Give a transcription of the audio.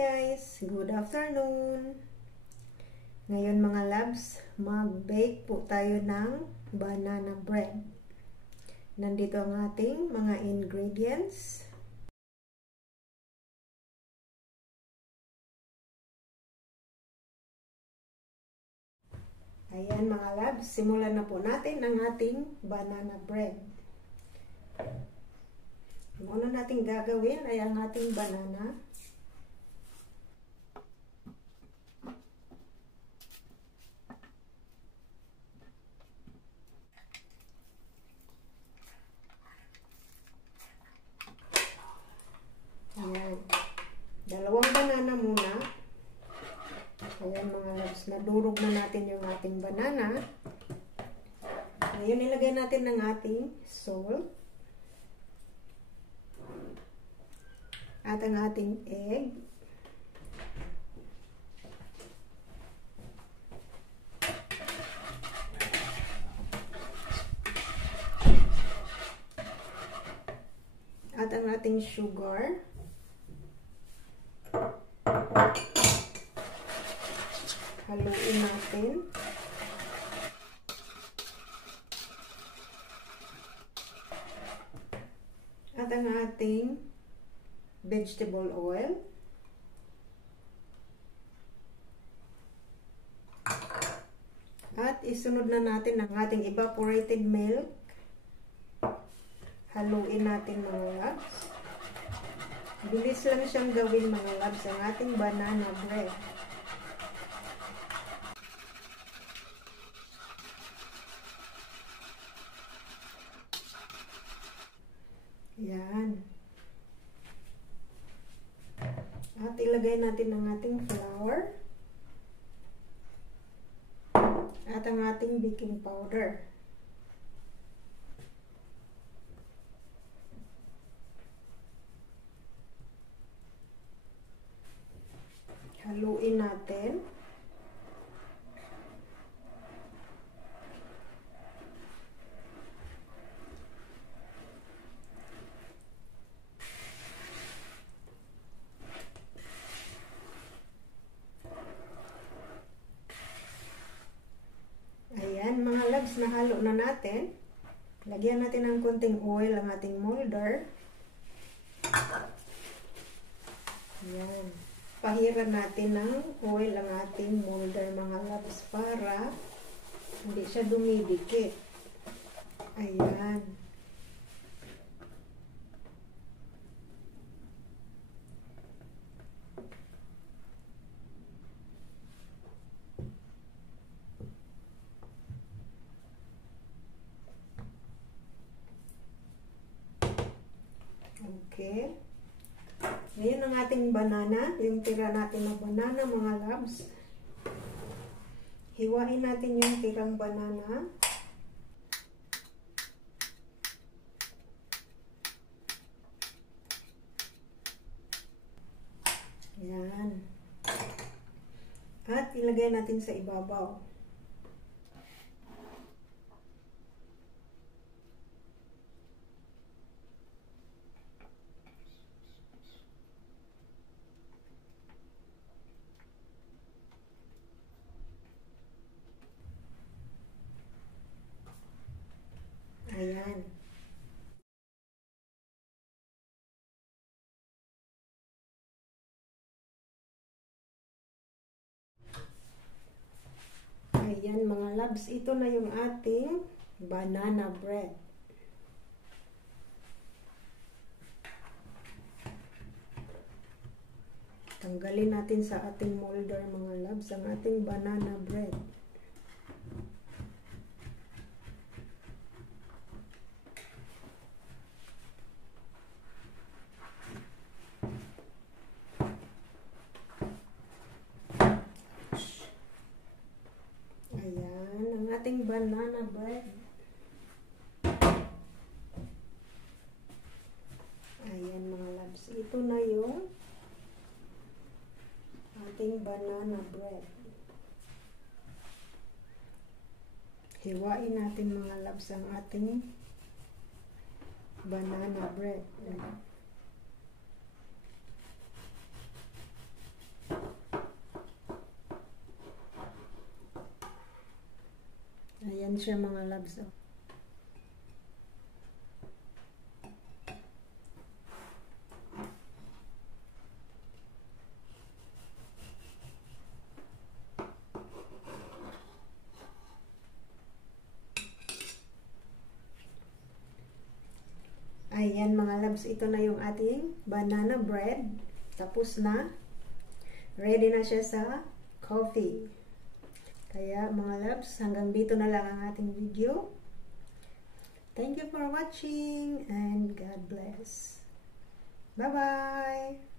guys! Good afternoon! Ngayon mga loves, mag-bake po tayo ng banana bread. Nandito ang ating mga ingredients. Ayan mga loves, simulan na po natin ang ating banana bread. Ang una natin gagawin ay ang ating banana. Ayan. Dalawang banana muna. Ayan mga loves, nadurog na natin yung ating banana. Ngayon ilagay natin ang ating salt. At ang ating egg. At ang ating sugar. Haluin natin. At ang ating vegetable oil. At isunod na natin ang ating evaporated milk. Haluin natin mga loves. Bilis lang siyang gawin mga loves ang ating banana bread. Yan. At ilagay natin ang ating flour. At ang ating baking powder. Haluin natin. Ayan, mga loves, nahalo na natin. Lagyan natin ng konting oil ang ating molder. Ayan. Pahiran natin ng oil ang ating molder mga loves para hindi siya dumidikit. Ayan. Okay. Ngayon ang ating banana, yung tira natin ng banana mga loves. Hiwain natin yung tirang banana. Ayan. At ilagay natin sa ibabaw. Ayan. Ayan mga loves, ito na yung ating banana bread. Tanggalin natin sa ating molder mga loves ang ating banana bread. Ayan, ang ating banana bread. Ayan mga loves, ito na yung ating banana bread. Hiwain natin mga loves ang ating banana bread. Ayan siya mga loves. Ayan mga loves, ito na yung ating banana bread. Tapos na. Ready na siya sa coffee. Kaya mga loves, hanggang dito na lang ang ating video. Thank you for watching and God bless. Bye-bye!